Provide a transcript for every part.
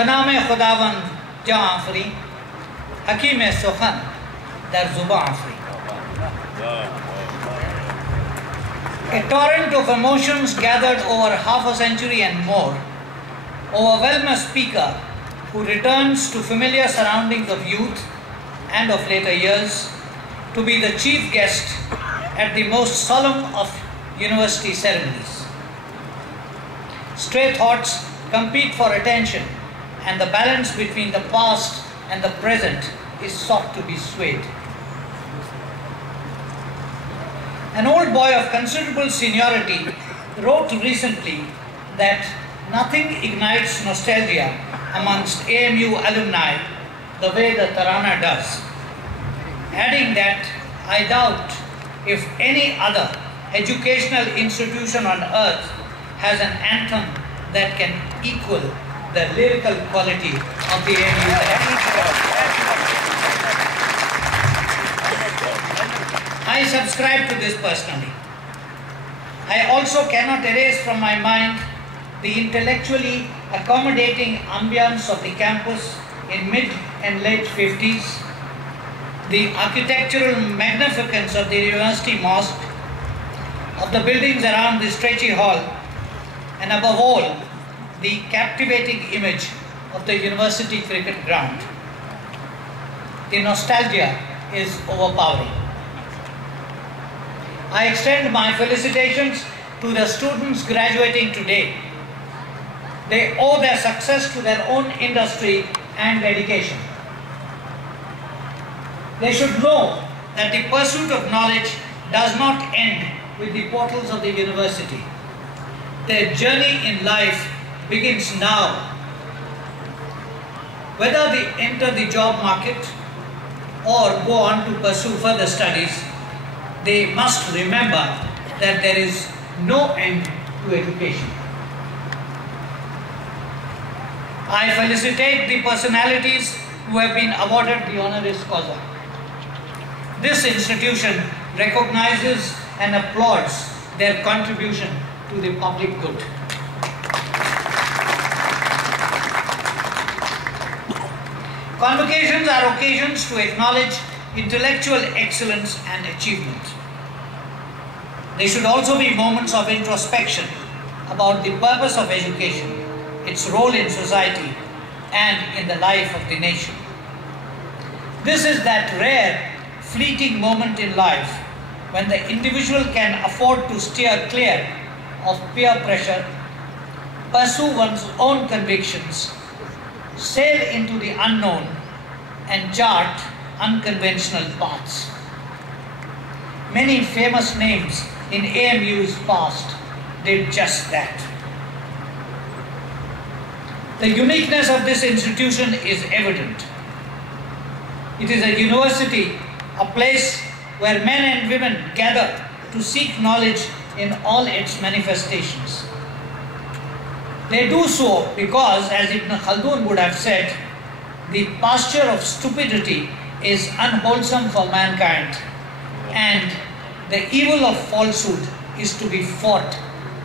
बनाम खुदावंद जा आफरी हकीम सुखन दर जुबा आफरी. A torrent of emotions gathered over half a century and more overwhelm a speaker who returns to familiar surroundings of youth and of later years to be the chief guest at the most solemn of university ceremonies. Stray thoughts compete for attention, and the balance between the past and the present is sought to be swayed. An old boy of considerable seniority wrote recently that nothing ignites nostalgia amongst AMU alumni the way the Tarana does, adding that I doubt if any other educational institution on earth has an anthem that can equal the lyrical quality of the AMU. I subscribe to this personally. I also cannot erase from my mind the intellectually accommodating ambience of the campus in mid and late 50s, the architectural magnificence of the university mosque, of the buildings around the Stretchy Hall, and above all, the captivating image of the university cricket ground. The nostalgia is overpowering. I extend my felicitations to the students graduating today. They owe their success to their own industry and dedication. They should know that the pursuit of knowledge does not end with the portals of the university. Their journey in life begins now. Whether they enter the job market or go on to pursue further studies, they must remember that there is no end to education. I felicitate the personalities who have been awarded the honoris causa. This institution recognizes and applauds their contribution to the public good. Convocations are occasions to acknowledge intellectual excellence and achievement. They should also be moments of introspection about the purpose of education, its role in society, and in the life of the nation. This is that rare, fleeting moment in life when the individual can afford to steer clear of peer pressure, pursue one's own convictions, sail into the unknown, and chart unconventional paths. Many famous names in AMU's past did just that. The uniqueness of this institution is evident. It is a university, a place where men and women gather to seek knowledge in all its manifestations. They do so because, as Ibn Khaldun would have said, the pasture of stupidity is unwholesome for mankind, and the evil of falsehood is to be fought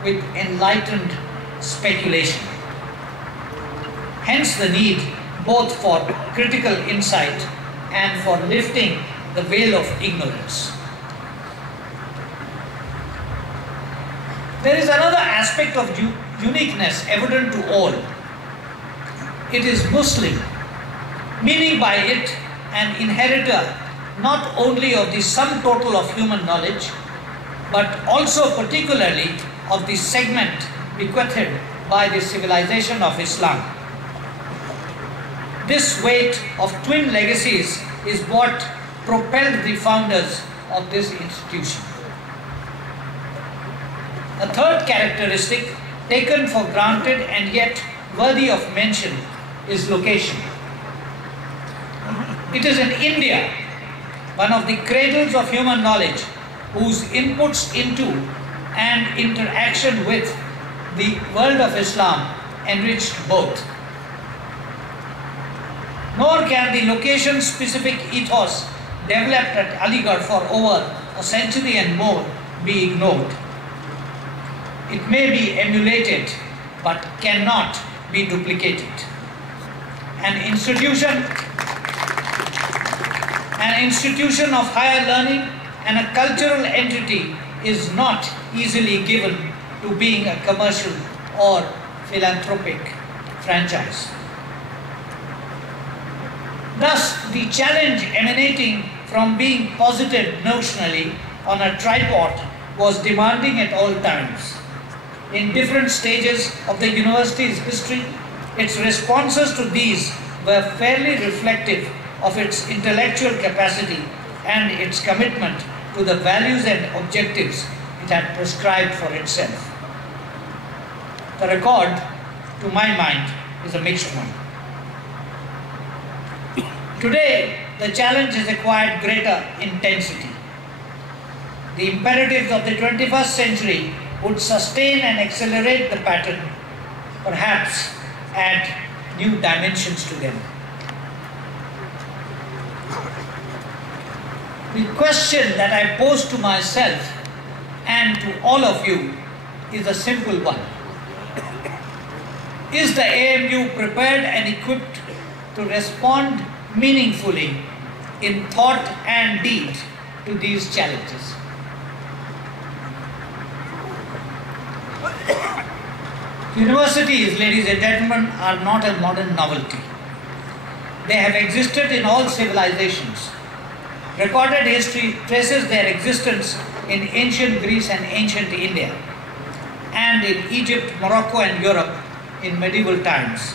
with enlightened speculation. Hence the need both for critical insight and for lifting the veil of ignorance. There is another aspect of uniqueness evident to all. It is Muslim, meaning by it an inheritor not only of the sum total of human knowledge, but also particularly of the segment bequeathed by the civilization of Islam. This weight of twin legacies is what propelled the founders of this institution. A third characteristic taken for granted and yet worthy of mention is location. It is in India, one of the cradles of human knowledge, whose inputs into and interaction with the world of Islam enriched both. Nor can the location-specific ethos developed at Aligarh for over a century and more be ignored. It may be emulated, but cannot be duplicated. An institution of higher learning and a cultural entity is not easily given to being a commercial or philanthropic franchise. Thus, the challenge emanating from being posited notionally on a tripod was demanding at all times. In different stages of the university's history, its responses to these were fairly reflective of its intellectual capacity and its commitment to the values and objectives it had prescribed for itself. The record, to my mind, is a mixed one. Today, the challenge has acquired greater intensity. The imperatives of the 21st century would sustain and accelerate the pattern, perhaps add new dimensions to them. The question that I pose to myself and to all of you is a simple one. Is the AMU prepared and equipped to respond meaningfully in thought and deed to these challenges? Universities, ladies and gentlemen, are not a modern novelty. They have existed in all civilizations. Recorded history traces their existence in ancient Greece and ancient India, and in Egypt, Morocco, and Europe in medieval times.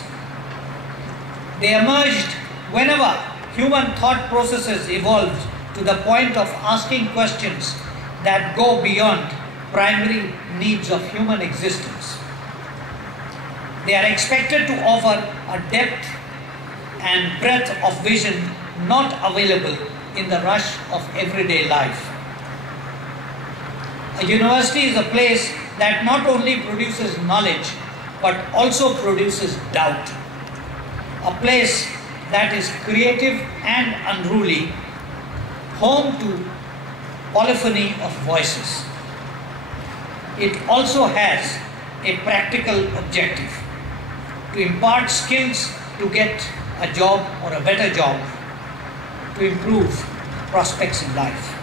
They emerged whenever human thought processes evolved to the point of asking questions that go beyond primary needs of human existence. They are expected to offer a depth and breadth of vision not available in the rush of everyday life. A university is a place that not only produces knowledge but also produces doubt. A place that is creative and unruly, home to polyphony of voices. It also has a practical objective: to impart skills to get a job or a better job, to improve prospects in life.